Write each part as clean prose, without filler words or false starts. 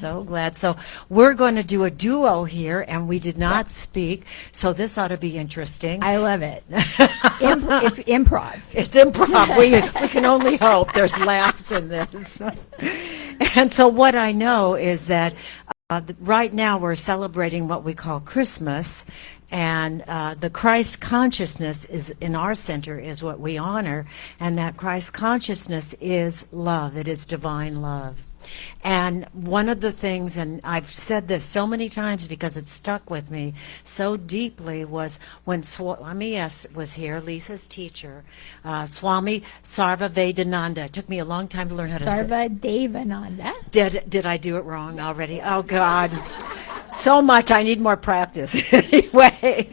So glad. So we're going to do a duo here, and we did not speak, so this ought to be interesting. I love it. It's improv. It's improv. We can only hope there's laughs in this. And so what I know is that right now we're celebrating what we call Christmas, and the Christ consciousness is in our center is what we honor, and that Christ consciousness is love. It is divine love. And one of the things, and I've said this so many times because it stuck with me so deeply, was when Swami S. was here, Lisa's teacher, Swami Sarvavedananda. It took me a long time to learn how to say it. Sarvadevananda. Did I do it wrong already? Oh, God. So much. I need more practice. Anyway,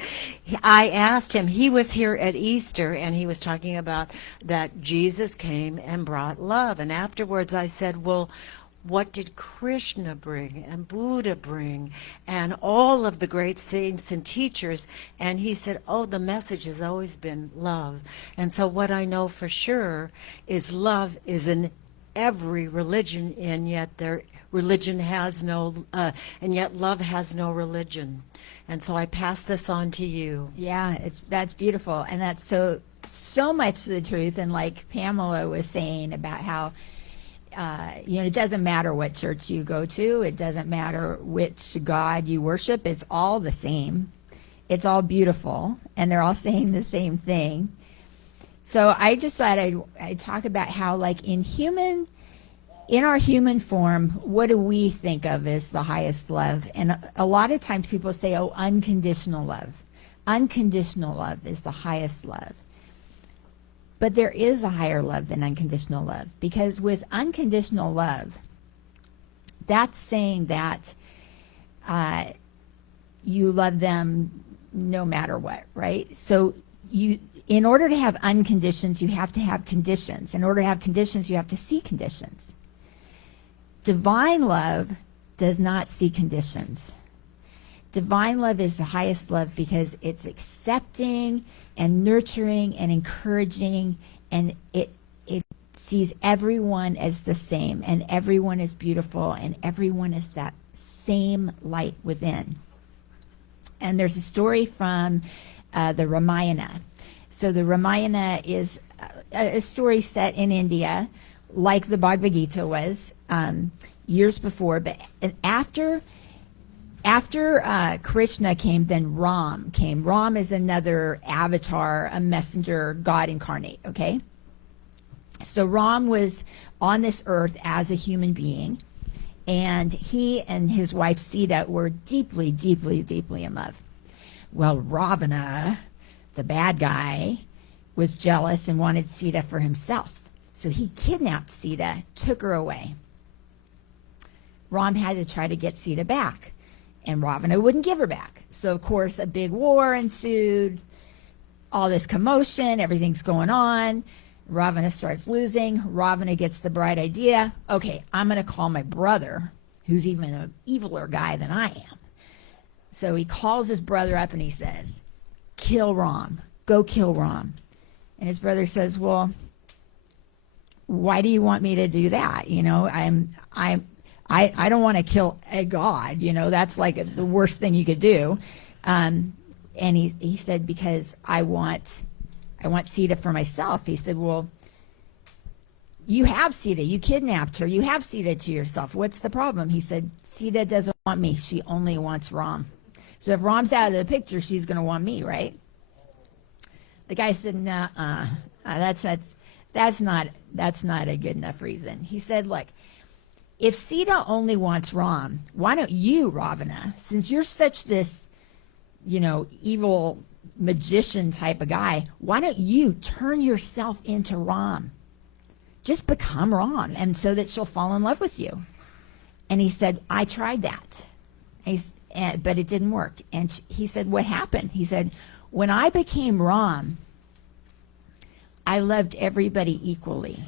I asked him, he was here at Easter, and he was talking about that Jesus came and brought love. And afterwards I said, well, what did Krishna bring and Buddha bring and all of the great saints and teachers? And he said, oh, the message has always been love. And so what I know for sure is love is in every religion, and yet religion has no, and yet love has no religion. And so I pass this on to you. Yeah, that's beautiful, and that's so much the truth. And like Pamela was saying about how it doesn't matter what church you go to, it doesn't matter which God you worship, it's all the same. It's all beautiful, and they're all saying the same thing. So I just thought I'd talk about how, like, in our human form, what do we think of as the highest love? And a lot of times people say, oh, unconditional love. Unconditional love is the highest love. But there is a higher love than unconditional love, because with unconditional love, that's saying that you love them no matter what, right? So in order to have unconditions, you have to have conditions. In order to have conditions, you have to see conditions. Divine love does not see conditions. Divine love is the highest love because it's accepting and nurturing and encouraging, and it sees everyone as the same, and everyone is beautiful, and everyone is that same light within. And there's a story from the Ramayana. So the Ramayana is a story set in India, like the Bhagavad Gita was years before. But after Krishna came, then Ram came. Ram is another avatar, a messenger, God incarnate, okay? So Ram was on this earth as a human being, and he and his wife Sita were deeply, deeply, deeply in love. Well, Ravana, the bad guy, was jealous and wanted Sita for himself. So he kidnapped Sita, took her away. Ram had to try to get Sita back, and Ravana wouldn't give her back. So, of course, a big war ensued, all this commotion, everything's going on. Ravana starts losing. Ravana gets the bright idea, okay, I'm going to call my brother, who's even an eviler guy than I am. So he calls his brother up and he says, kill Ram, go kill Ram. And his brother says, well, why do you want me to do that? I don't want to kill a god, that's like the worst thing you could do. And he said, because I want Sita for myself. He said, well, you have Sita, you kidnapped her, you have Sita to yourself. What's the problem? He said, Sita doesn't want me, she only wants Ram. So if Ram's out of the picture, she's going to want me, right? The guy said, nah, that's not a good enough reason. He said, look, if Sita only wants Ram, why don't you, Ravana, since you're such this, evil magician type of guy, why don't you turn yourself into Ram? Just become Ram, and so that she'll fall in love with you. And he said, I tried that, but it didn't work. And he said, what happened? He said, when I became Ram, I loved everybody equally.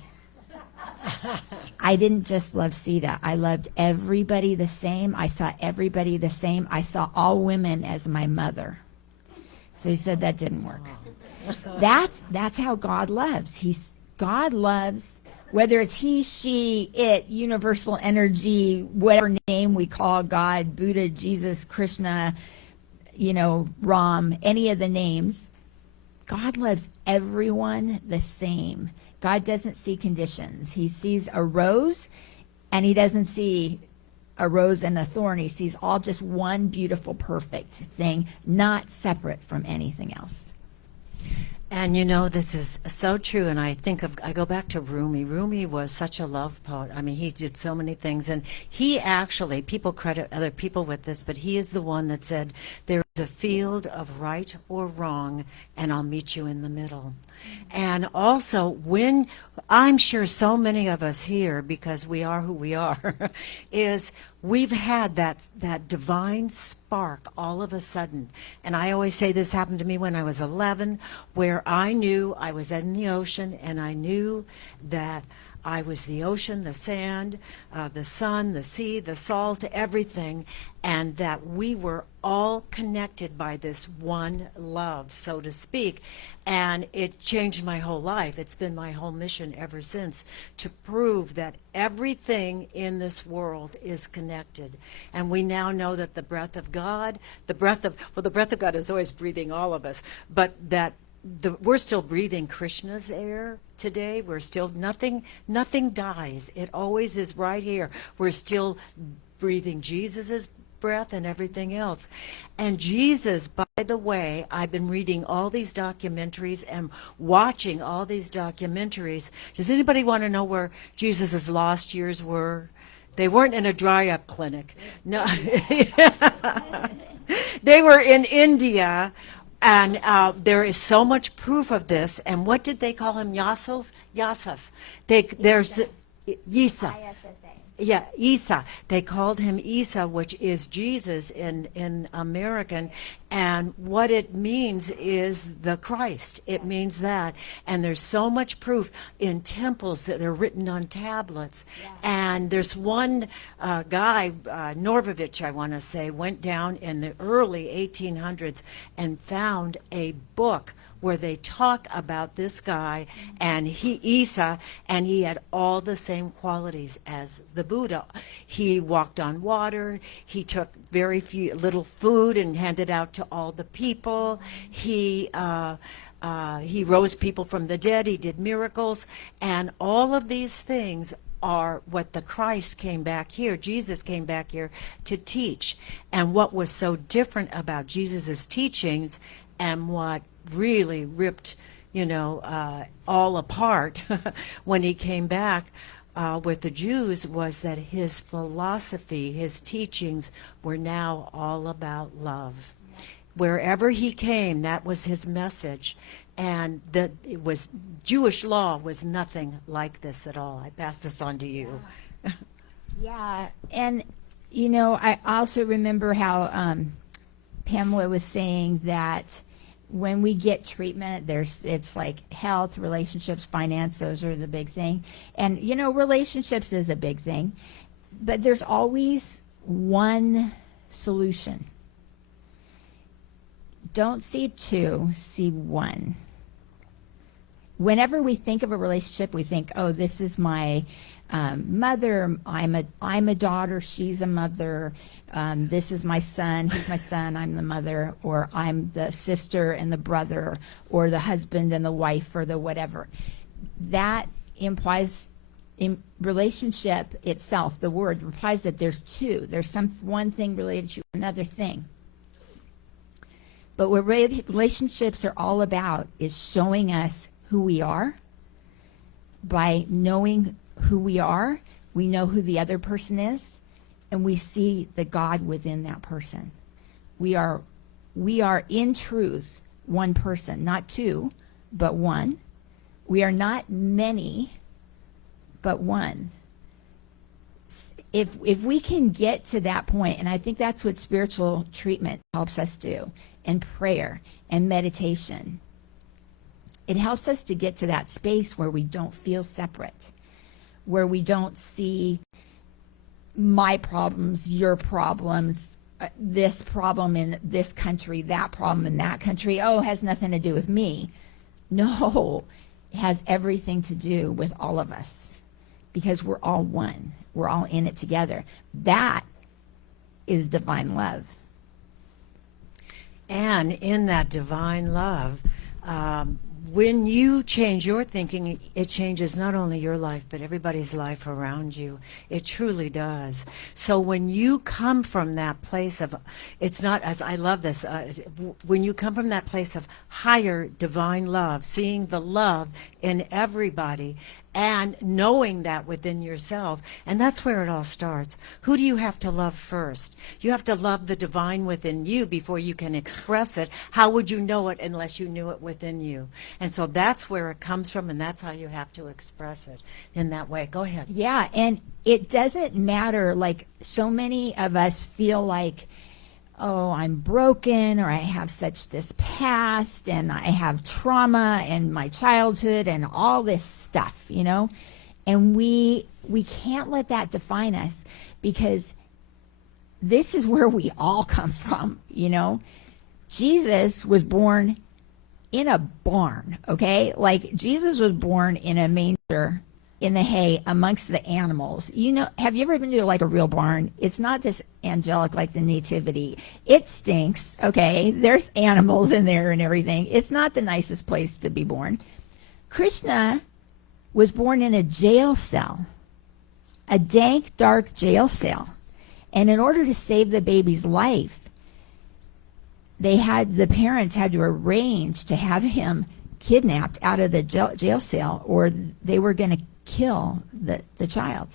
I didn't just love Sita. I loved everybody the same. I saw everybody the same. I saw all women as my mother. So he said that didn't work. That's how God loves. God loves Whether it's he, she, it, universal energy, whatever name we call God, Buddha, Jesus, Krishna, Ram, any of the names, God loves everyone the same. God doesn't see conditions. He sees a rose, and he doesn't see a rose and a thorn. He sees all just one beautiful, perfect thing, not separate from anything else. And this is so true. And I go back to Rumi. Rumi was such a love poet. I mean, he did so many things. And he actually, people credit other people with this, but he is the one that said, there is a field of right or wrong, and I'll meet you in the middle. And also, when I'm sure so many of us here, because we are who we are, is we've had that divine spark all of a sudden. And I always say this happened to me when I was 11, where I knew I was in the ocean, and I knew that I was the ocean, the sand, the sun, the sea, the salt, everything, and that we were all connected by this one love, so to speak. And it changed my whole life. It's been my whole mission ever since, to prove that everything in this world is connected. And we now know that the breath of God, the breath of God is always breathing all of us, but that we're still breathing Krishna's air today. We're still, nothing dies. It always is right here. We're still breathing Jesus's breath and everything else. And Jesus, by the way, I've been reading all these documentaries and watching all these documentaries. Does anybody want to know where Jesus's lost years were? They weren't in a dry-up clinic. No. They were in India. And there is so much proof of this. And what did they call him? Yasuf? There's Yisa. Yeah, Isa. They called him Isa, which is Jesus in American. And what it means is the Christ. It means that. And there's so much proof in temples that are written on tablets. Yeah. And there's one guy, Norvovich, I want to say, went down in the early 1800s and found a book where they talk about this guy, and Isa, and he had all the same qualities as the Buddha. He walked on water. He took very little food and handed out to all the people. He rose people from the dead. He did miracles, and all of these things are what the Christ came back here, Jesus came back here to teach. And what was so different about Jesus's teachings, and what really ripped, all apart when he came back with the Jews, was that his philosophy, his teachings were now all about love. Wherever he came, that was his message. And that it was, Jewish law was nothing like this at all. I pass this on to you. Yeah, and I also remember how Pamela was saying that when we get treatment, it's like health, relationships, finance, those are the big thing. And, relationships is a big thing. But there's always one solution. Don't see two, see one. Whenever we think of a relationship, we think, oh, this is my mother, I'm a daughter, she's a mother, this is my son, he's my son, I'm the mother, or I'm the sister and the brother, or the husband and the wife, or the whatever. That implies, in relationship itself, the word implies that there's two. There's one thing related to another thing. But what relationships are all about is showing us who we are. By knowing who we are, we know who the other person is, and we see the God within that person. We are in truth one person, not two, but one. We are not many, but one. If we can get to that point, and I think that's what spiritual treatment helps us do, and prayer and meditation, it helps us to get to that space where we don't feel separate, where we don't see my problems, your problems, this problem in this country, that problem in that country. Oh, it has nothing to do with me. No, it has everything to do with all of us. because we're all one. We're all in it together. That is divine love. And in that divine love, when you change your thinking, it changes not only your life, but everybody's life around you. It truly does. So when you come from that place of, it's not, as I love this, when you come from that place of higher divine love, seeing the love in everybody, and knowing that within yourself, and that's where it all starts. Who do you have to love first? You have to love the divine within you before you can express it. How would you know it unless you knew it within you? And so that's where it comes from, and that's how you have to express it in that way. Go ahead. Yeah, and it doesn't matter, like so many of us feel like, oh, I'm broken, or I have such this past, and I have trauma and my childhood and all this stuff, you know? And we can't let that define us, because this is where we all come from, you know? Jesus was born in a barn, okay? Like, Jesus was born in a manger in the hay amongst the animals. You know, have you ever been to like a real barn? It's not this angelic like the nativity. It stinks, okay? There's animals in there and everything. It's not the nicest place to be born. Krishna was born in a jail cell, a dank, dark jail cell. And in order to save the baby's life, the parents had to arrange to have him kidnapped out of the jail cell, or they were going to kill the child.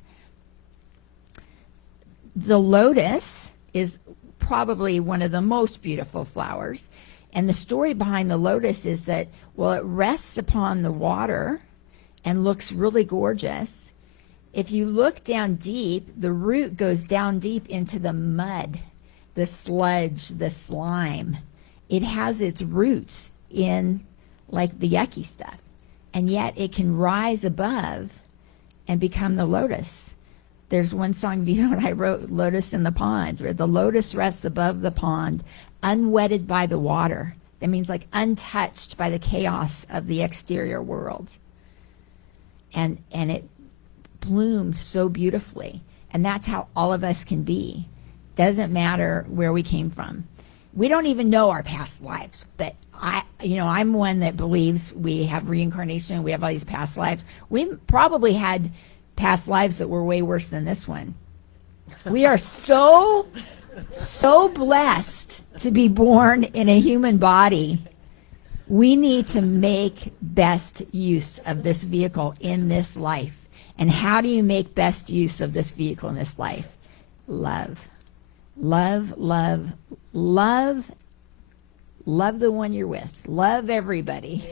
The lotus is probably one of the most beautiful flowers. And the story behind the lotus is that, well, it rests upon the water and looks really gorgeous. If you look down deep, the root goes down deep into the mud, the sludge, the slime. It has its roots in like the yucky stuff. And yet it can rise above and become the lotus. There's one song, you know what I wrote, Lotus in the Pond, where the lotus rests above the pond, unwetted by the water. That means like untouched by the chaos of the exterior world. And it blooms so beautifully. And that's how all of us can be. Doesn't matter where we came from. We don't even know our past lives, but I'm one that believes we have reincarnation, we have all these past lives. We probably had past lives that were way worse than this one. We are so blessed to be born in a human body. We need to make best use of this vehicle in this life. And how do you make best use of this vehicle in this life? Love. Love, love, love. Love the one you're with. Love everybody.